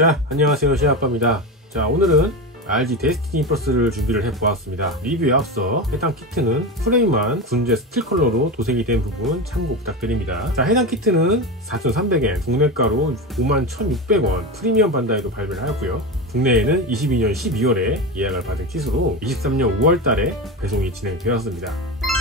자, 안녕하세요, 시아빠입니다. 자, 오늘은 RG 데스티니 플러스를 준비를 해보았습니다. 리뷰에 앞서 해당 키트는 프레임만 군제 스틸 컬러로 도색이 된 부분 참고 부탁드립니다. 자, 해당 키트는 4,300엔, 국내가로 51,600원 프리미엄 반다이로 발매를 하였고요. 국내에는 22년 12월에 예약을 받은 킷으로 23년 5월달에 배송이 진행되었습니다.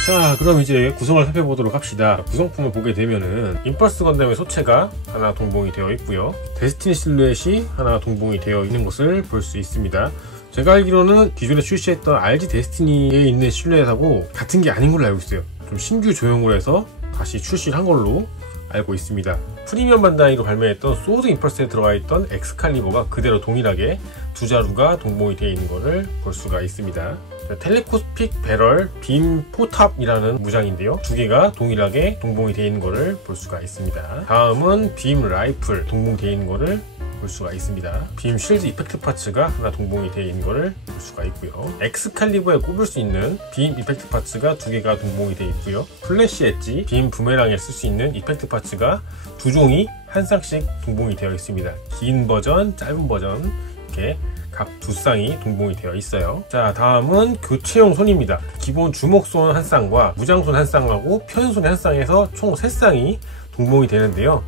자, 그럼 이제 구성을 살펴보도록 합시다. 구성품을 보게 되면은 임펄스 건담의 소체가 하나 동봉이 되어 있고요, 데스티니 실루엣이 하나 동봉이 되어 있는 것을 볼 수 있습니다. 제가 알기로는 기존에 출시했던 RG 데스티니에 있는 실루엣하고 같은 게 아닌 걸로 알고 있어요. 좀 신규 조형으로 해서 다시 출시를 한 걸로 알고 있습니다. 프리미엄 반다이로 발매했던 소드 임펄스에 들어가 있던 엑스칼리버가 그대로 동일하게 두 자루가 동봉이 되어 있는 것을 볼 수가 있습니다. 텔레코스픽 배럴 빔 포탑이라는 무장인데요, 두 개가 동일하게 동봉이 되어 있는 것을 볼 수가 있습니다. 다음은 빔 라이플 동봉되어 있는 것을 볼 수가 있습니다. 빔 쉴드 이펙트 파츠가 하나 동봉이 되어 있는 것을 볼 수가 있고요, 엑스칼리버에 꼽을 수 있는 빔 이펙트 파츠가 두 개가 동봉이 되어 있고요, 플래시 엣지 빔 부메랑에 쓸 수 있는 이펙트 파츠가 두 종이 한 쌍씩 동봉이 되어 있습니다. 긴 버전, 짧은 버전 이렇게 각 두 쌍이 동봉이 되어 있어요. 자, 다음은 교체용 손입니다. 기본 주먹손 한 쌍과 무장손 한 쌍하고 편손 한 쌍에서 총 3쌍이 동봉이 되는데요.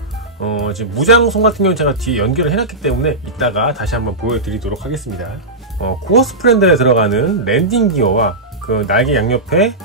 지금 무장손 같은 경우는 제가 뒤에 연결을 해놨기 때문에 이따가 다시 한번 보여드리도록 하겠습니다. 코어 스프렌들에 들어가는 랜딩 기어와 그 날개 양옆에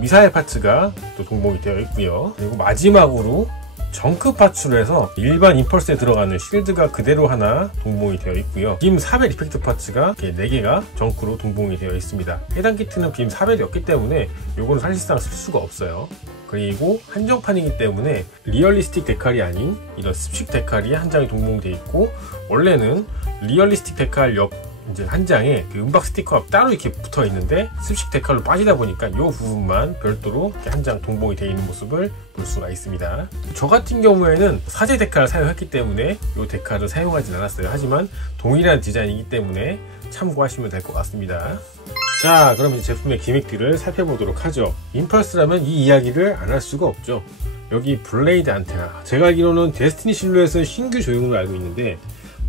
미사일 파츠가 또 동봉이 되어 있고요. 그리고 마지막으로 정크 파츠로 해서 일반 임펄스에 들어가는 쉴드가 그대로 하나 동봉이 되어 있고요, 빔 사벨 이펙트 파츠가 이렇게 4개가 정크로 동봉이 되어 있습니다. 해당 키트는 빔 사벨이 없기 때문에 요거는 사실상 쓸 수가 없어요. 그리고 한정판이기 때문에 리얼리스틱 데칼이 아닌 이런 습식 데칼이 한 장이 동봉되어 있고, 원래는 리얼리스틱 데칼 옆 이제 한 장에 그 음박 스티커가 따로 이렇게 붙어 있는데 습식 데칼로 빠지다 보니까 이 부분만 별도로 한 장 동봉이 되어 있는 모습을 볼 수가 있습니다. 저 같은 경우에는 사제 데칼을 사용했기 때문에 이 데칼을 사용하진 않았어요. 하지만 동일한 디자인이기 때문에 참고하시면 될 것 같습니다. 자, 그럼 이제 제품의 기믹들을 살펴보도록 하죠. 임펄스라면 이 이야기를 안 할 수가 없죠. 여기 블레이드 안테나, 제가 알기로는 데스티니 실루엣은 신규 조형으로 알고 있는데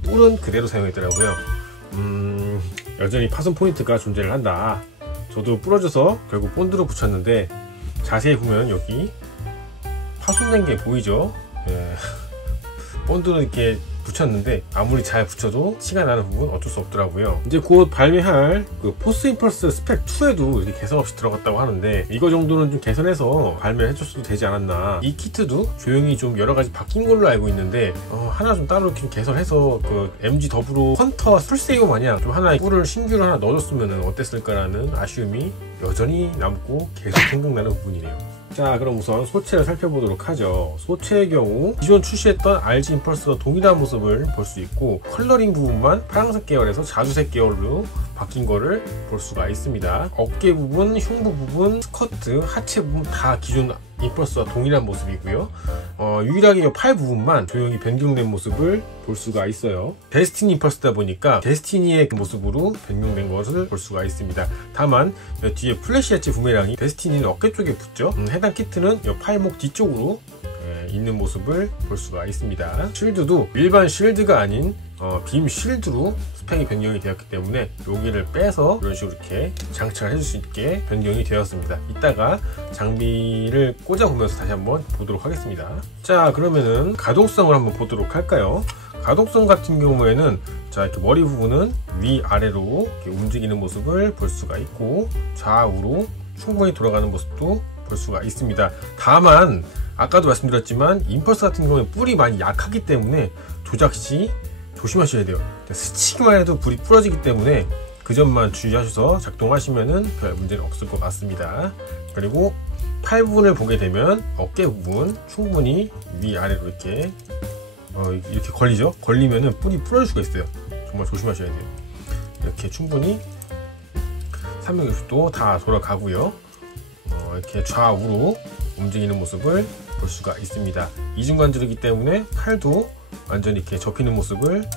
뿔은 그대로 사용했더라고요. 여전히 파손 포인트가 존재를 한다. 저도 부러져서 결국 본드로 붙였는데 자세히 보면 여기 파손된 게 보이죠? 예. 본드로 이렇게 붙였는데 아무리 잘 붙여도 티가 나는 부분 어쩔 수 없더라고요. 이제 곧 발매할 그 포스 임펄스 스펙 2에도 이렇게 개선 없이 들어갔다고 하는데 이거 정도는 좀 개선해서 발매를 해줬어도 되지 않았나. 이 키트도 조형이 좀 여러가지 바뀐 걸로 알고 있는데 하나 좀 따로 이렇게 개선해서 그 MG 더블로 헌터 술세이오 마냥 좀 하나 뿔을 신규로 하나 넣어줬으면 어땠을까라는 아쉬움이 여전히 남고 계속 생각나는 부분이네요. 자, 그럼 우선 소체를 살펴보도록 하죠. 소체의 경우 기존 출시했던 RG 임펄스와 동일한 모습을 볼 수 있고, 컬러링 부분만 파란색 계열에서 자주색 계열로 바뀐 거를 볼 수가 있습니다. 어깨 부분, 흉부 부분, 스커트, 하체 부분 다 기존 임펄스와 동일한 모습이고요. 유일하게 이 팔 부분만 조형이 변경된 모습을 볼 수가 있어요. 데스티니 임펄스다 보니까 데스티니의 모습으로 변경된 것을 볼 수가 있습니다. 다만 뒤에 플래시 엣지 부메랑이 데스티니는 어깨 쪽에 붙죠. 해당 키트는 이 팔목 뒤쪽으로 있는 모습을 볼 수가 있습니다. 쉴드도 일반 쉴드가 아닌 빔 쉴드로 스펙이 변경이 되었기 때문에 여기를 빼서 이런 식으로 이렇게 장착을 해줄 수 있게 변경이 되었습니다. 이따가 장비를 꽂아보면서 다시 한번 보도록 하겠습니다. 자, 그러면은 가동성을 한번 보도록 할까요? 가동성 같은 경우에는 자, 이렇게 머리 부분은 위아래로 이렇게 움직이는 모습을 볼 수가 있고, 좌우로 충분히 돌아가는 모습도 볼 수가 있습니다. 다만 아까도 말씀드렸지만 임펄스 같은 경우에 뿔이 많이 약하기 때문에 조작 시 조심하셔야 돼요. 스치기만 해도 불이 부러지기 때문에 그 점만 주의하셔서 작동하시면은 별 문제는 없을 것 같습니다. 그리고 팔 부분을 보게 되면 어깨 부분 충분히 위아래로 이렇게 걸리죠? 걸리면은 뿔이 부러질 수가 있어요. 정말 조심하셔야 돼요. 이렇게 충분히 360도 다 돌아가고요. 이렇게 좌우로 움직이는 모습을 볼 수가 있습니다. 이중관절이기 때문에 팔도 완전히 이렇게 접히는 모습을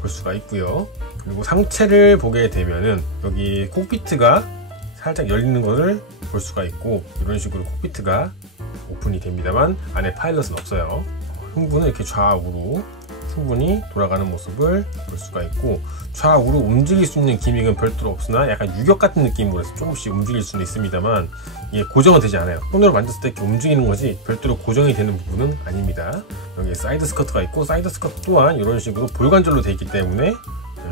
볼 수가 있고요. 그리고 상체를 보게 되면은 여기 콕피트가 살짝 열리는 것을 볼 수가 있고, 이런 식으로 콕피트가 오픈이 됩니다만 안에 파일럿은 없어요. 흉부는 이렇게 좌우로 충분히 돌아가는 모습을 볼 수가 있고, 좌우로 움직일 수 있는 기믹은 별도로 없으나 약간 유격 같은 느낌으로 해서 조금씩 움직일 수는 있습니다만 이게 고정은 되지 않아요. 손으로 만졌을 때 이렇게 움직이는 거지 별도로 고정이 되는 부분은 아닙니다. 여기에 사이드 스커트가 있고, 사이드 스커트 또한 이런 식으로 볼관절로 되어 있기 때문에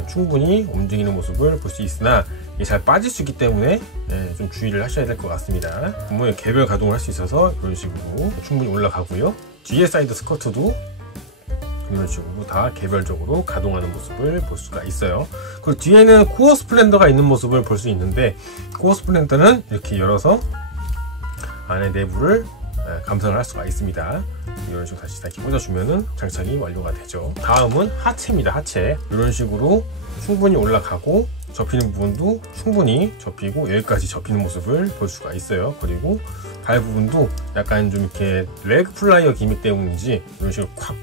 충분히 움직이는 모습을 볼 수 있으나 이게 잘 빠질 수 있기 때문에 좀 주의를 하셔야 될 것 같습니다. 부모의 개별 가동을 할 수 있어서 이런 식으로 충분히 올라가고요. 뒤에 사이드 스커트도 이런 식으로 다 개별적으로 가동하는 모습을 볼 수가 있어요. 그리고 뒤에는 코어 스플렌더가 있는 모습을 볼 수 있는데, 코어 스플렌더는 이렇게 열어서 안에 내부를 감상을 할 수가 있습니다. 이런 식으로 다시 이렇게 꽂아주면은 장착이 완료가 되죠. 다음은 하체입니다. 하체. 이런 식으로 충분히 올라가고 접히는 부분도 충분히 접히고 여기까지 접히는 모습을 볼 수가 있어요. 그리고 발 부분도 약간 좀 이렇게 레그 플라이어 기믹 때문인지 이런 식으로 콱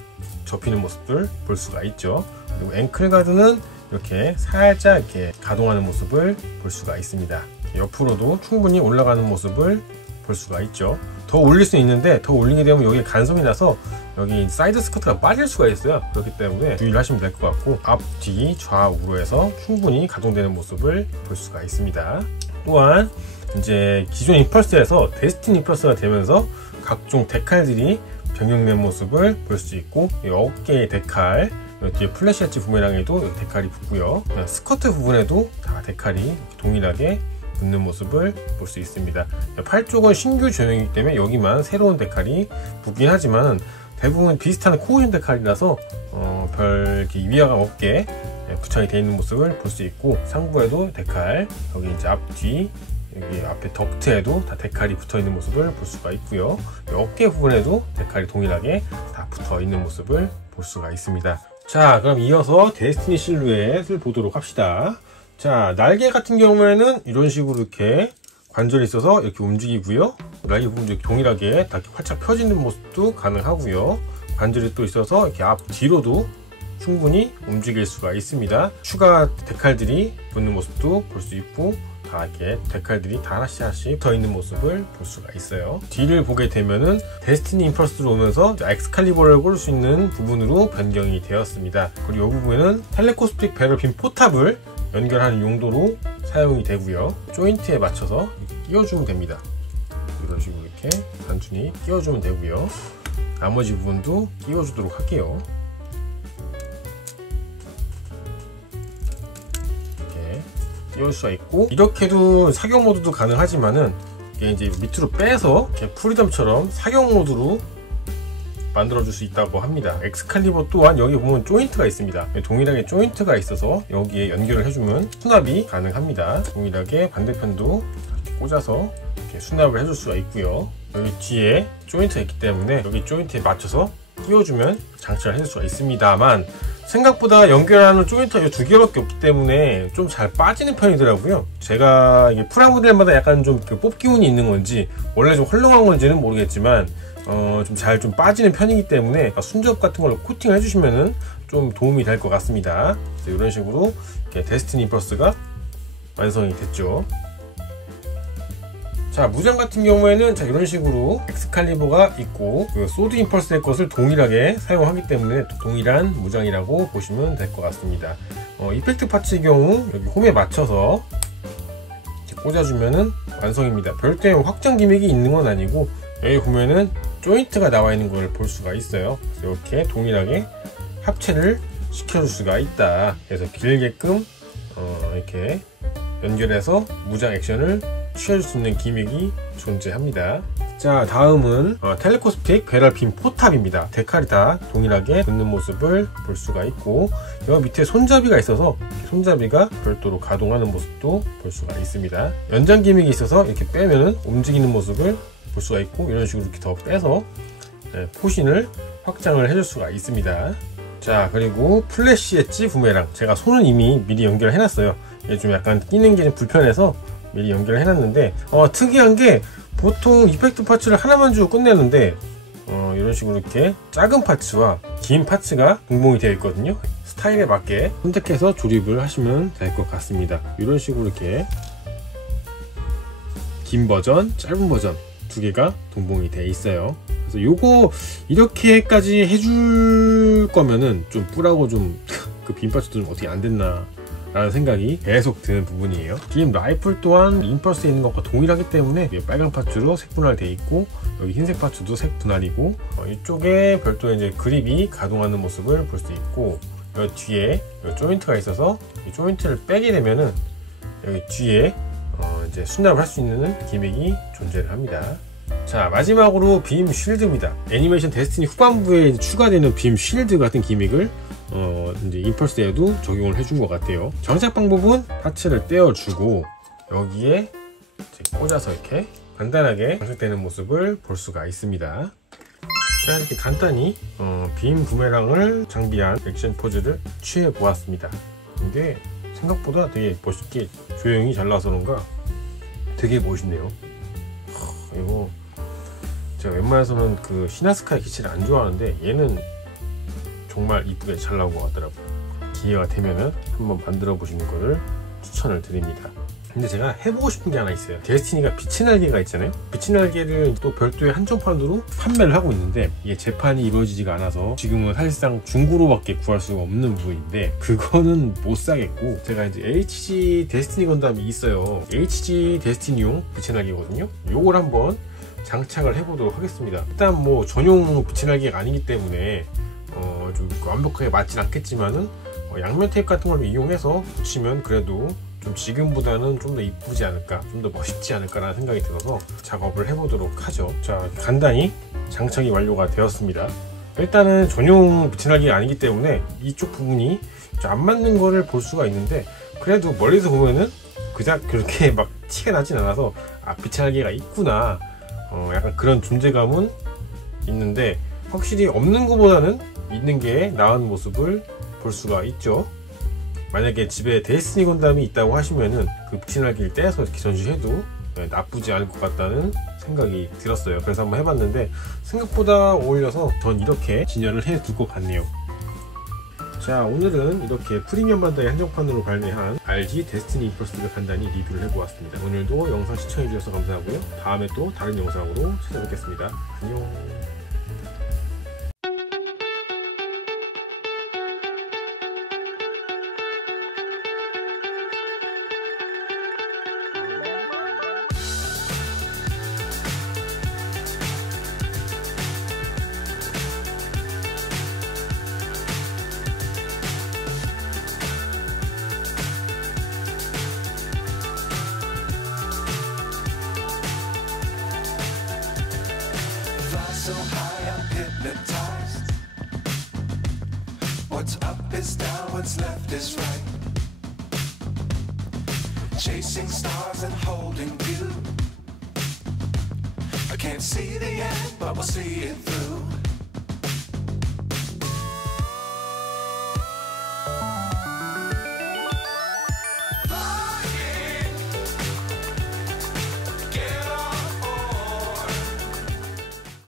접히는 모습을 볼 수가 있죠. 그리고 앵클 가드는 이렇게 살짝 이렇게 가동하는 모습을 볼 수가 있습니다. 옆으로도 충분히 올라가는 모습을 볼 수가 있죠. 더 올릴 수 있는데 더 올리게 되면 여기에 간섭이 나서 여기 사이드 스커트가 빠질 수가 있어요. 그렇기 때문에 주의를 하시면 될 것 같고, 앞, 뒤, 좌우로 해서 충분히 가동되는 모습을 볼 수가 있습니다. 또한 이제 기존 임펄스에서 데스티니 임펄스가 되면서 각종 데칼들이 변경된 모습을 볼 수 있고, 이 어깨의 데칼, 뒤에 플래시 엣지 부메랑에도 데칼이 붙고요. 스커트 부분에도 다 데칼이 동일하게 붙는 모습을 볼 수 있습니다. 팔 쪽은 신규 조형이기 때문에 여기만 새로운 데칼이 붙긴 하지만 대부분 비슷한 코어션 데칼이라서 별 위화감 없게 부착이 되어 있는 모습을 볼 수 있고, 상부에도 데칼, 여기 이제 앞뒤, 여기 앞에 덕트에도 다 데칼이 붙어 있는 모습을 볼 수가 있고요. 어깨 부분에도 데칼이 동일하게 다 붙어 있는 모습을 볼 수가 있습니다. 자, 그럼 이어서 데스티니 실루엣을 보도록 합시다. 자, 날개 같은 경우에는 이런 식으로 이렇게 관절이 있어서 이렇게 움직이고요. 날개 부분 동일하게 다 이렇게 활짝 펴지는 모습도 가능하고요. 관절이 또 있어서 이렇게 앞 뒤로도 충분히 움직일 수가 있습니다. 추가 데칼들이 붙는 모습도 볼 수 있고, 다 이렇게 데칼들이 다 하나씩 붙어 있는 모습을 볼 수가 있어요. 뒤를 보게 되면은 데스티니 임펄스로 오면서 엑스칼리버를 꽂을 수 있는 부분으로 변경이 되었습니다. 그리고 이 부분은 텔레코스틱 배럴 빔 포탑을 연결하는 용도로 사용이 되고요. 조인트에 맞춰서 이렇게 끼워주면 됩니다. 이런 식으로 이렇게 단순히 끼워주면 되고요. 나머지 부분도 끼워주도록 할게요. 이렇게 끼울 수가 있고, 이렇게도 사격 모드도 가능하지만은 이게 이제 밑으로 빼서 이렇게 프리덤처럼 사격 모드로 만들어줄 수 있다고 합니다. 엑스칼리버 또한 여기 보면 조인트가 있습니다. 동일하게 조인트가 있어서 여기에 연결을 해주면 수납이 가능합니다. 동일하게 반대편도 이렇게 꽂아서 이렇게 수납을 해줄 수가 있고요. 여기 뒤에 조인트가 있기 때문에 여기 조인트에 맞춰서 끼워주면 장착을 해줄 수가 있습니다만, 생각보다 연결하는 조인트가 이 두 개밖에 없기 때문에 좀 잘 빠지는 편이더라고요. 제가 이게 프라모델마다 약간 좀 뽑기 운이 있는 건지 원래 좀 헐렁한 건지는 모르겠지만 좀 잘 좀 빠지는 편이기 때문에 순접 같은 걸로 코팅을 해주시면은 좀 도움이 될 것 같습니다. 이런 식으로 이렇게 데스티니 임펄스가 완성이 됐죠. 자, 무장 같은 경우에는 자, 이런 식으로 엑스칼리버가 있고, 소드 임펄스의 것을 동일하게 사용하기 때문에 동일한 무장이라고 보시면 될 것 같습니다. 이펙트 파츠의 경우 여기 홈에 맞춰서 이렇게 꽂아주면은 완성입니다. 별도의 확장 기믹이 있는 건 아니고, 여기 보면은 조인트가 나와 있는 걸 볼 수가 있어요. 이렇게 동일하게 합체를 시켜줄 수가 있다. 그래서 길게끔 이렇게 연결해서 무장 액션을 취할 수 있는 기믹이 존재합니다. 자, 다음은 텔레코스틱 배럴 빔 포탑입니다. 데칼이 다 동일하게 붙는 모습을 볼 수가 있고, 여기 밑에 손잡이가 있어서 손잡이가 별도로 가동하는 모습도 볼 수가 있습니다. 연장 기믹이 있어서 이렇게 빼면은 움직이는 모습을 볼 수가 있고, 이런 식으로 이렇게 더 빼서 포신을 확장을 해줄 수가 있습니다. 자, 그리고 플래시 엣지 부메랑, 제가 손은 이미 미리 연결해 놨어요. 이게 좀 약간 끼는 게 좀 불편해서 미리 연결을 해놨는데, 특이한 게 보통 이펙트 파츠를 하나만 주고 끝내는데 이런 식으로 이렇게 작은 파츠와 긴 파츠가 동봉이 되어 있거든요. 스타일에 맞게 선택해서 조립을 하시면 될 것 같습니다. 이런 식으로 이렇게 긴 버전, 짧은 버전 두 개가 동봉이 되어 있어요. 그래서 요거 이렇게까지 해줄 거면은 좀 뿔하고 좀 그 빔 파츠도 좀 어떻게 안 됐나 라는 생각이 계속 드는 부분이에요. 빔 라이플 또한 임펄스에 있는 것과 동일하기 때문에 빨간 파츠로 색분할되어 있고, 여기 흰색 파츠도 색분할이고, 이쪽에 별도의 이제 그립이 가동하는 모습을 볼 수 있고, 여기 뒤에 여기 조인트가 있어서 이 조인트를 빼게 되면은 여기 뒤에 이제 수납을 할 수 있는 기믹이 존재를 합니다. 자, 마지막으로 빔 쉴드입니다. 애니메이션 데스티니 후반부에 추가되는 빔 쉴드 같은 기믹을 이제 임펄스에도 적용을 해준 것 같아요. 장착 방법은 파츠를 떼어주고 여기에 꽂아서 이렇게 간단하게 장착되는 모습을 볼 수가 있습니다. 자, 이렇게 간단히 빔 부메랑을 장비한 액션 포즈를 취해 보았습니다. 이게 생각보다 되게 멋있게 조형이 잘 나와서 그런가 되게 멋있네요. 이거 제가 웬만해서는 그 시나스카이 기체를 안 좋아하는데 얘는 정말 이쁘게 잘 나온 것 같더라고요. 기회가 되면은 한번 만들어 보시는 거를 추천을 드립니다. 근데 제가 해보고 싶은 게 하나 있어요. 데스티니가 빛의 날개가 있잖아요. 빛의 날개를 또 별도의 한정판으로 판매를 하고 있는데 이게 재판이 이루어지지가 않아서 지금은 사실상 중고로밖에 구할 수가 없는 부분인데 그거는 못 사겠고, 제가 이제 HG 데스티니 건담이 있어요. HG 데스티니용 빛의 날개거든요. 요걸 한번 장착을 해보도록 하겠습니다. 일단 뭐 전용 빛의 날개가 아니기 때문에 좀 완벽하게 맞진 않겠지만은 양면 테이프 같은 걸 이용해서 붙이면 그래도 좀 지금보다는 좀 더 이쁘지 않을까, 좀 더 멋있지 않을까 라는 생각이 들어서 작업을 해보도록 하죠. 자, 간단히 장착이 완료가 되었습니다. 일단은 전용 빛의 날개가 아니기 때문에 이쪽 부분이 안 맞는 거를 볼 수가 있는데, 그래도 멀리서 보면은 그닥 그렇게 막 티가 나진 않아서 아, 빛의 날개가 있구나, 약간 그런 존재감은 있는데, 확실히 없는 것보다는 있는 게 나은 모습을 볼 수가 있죠. 만약에 집에 데스티니 건담이 있다고 하시면은 그 빛의 날개를 떼서 이렇게 전시해도 나쁘지 않을 것 같다는 생각이 들었어요. 그래서 한번 해봤는데 생각보다 어울려서 전 이렇게 진열을 해둘 것 같네요. 자, 오늘은 이렇게 프리미엄 반다이 한정판으로 발매한 RG 데스티니 임펄스를 간단히 리뷰를 해보았습니다. 오늘도 영상 시청해주셔서 감사하고요. 다음에 또 다른 영상으로 찾아뵙겠습니다. 안녕. So high, I'm hypnotized. What's up is down, what's left is right. Chasing stars and holding you. I can't see the end, but we'll see it through.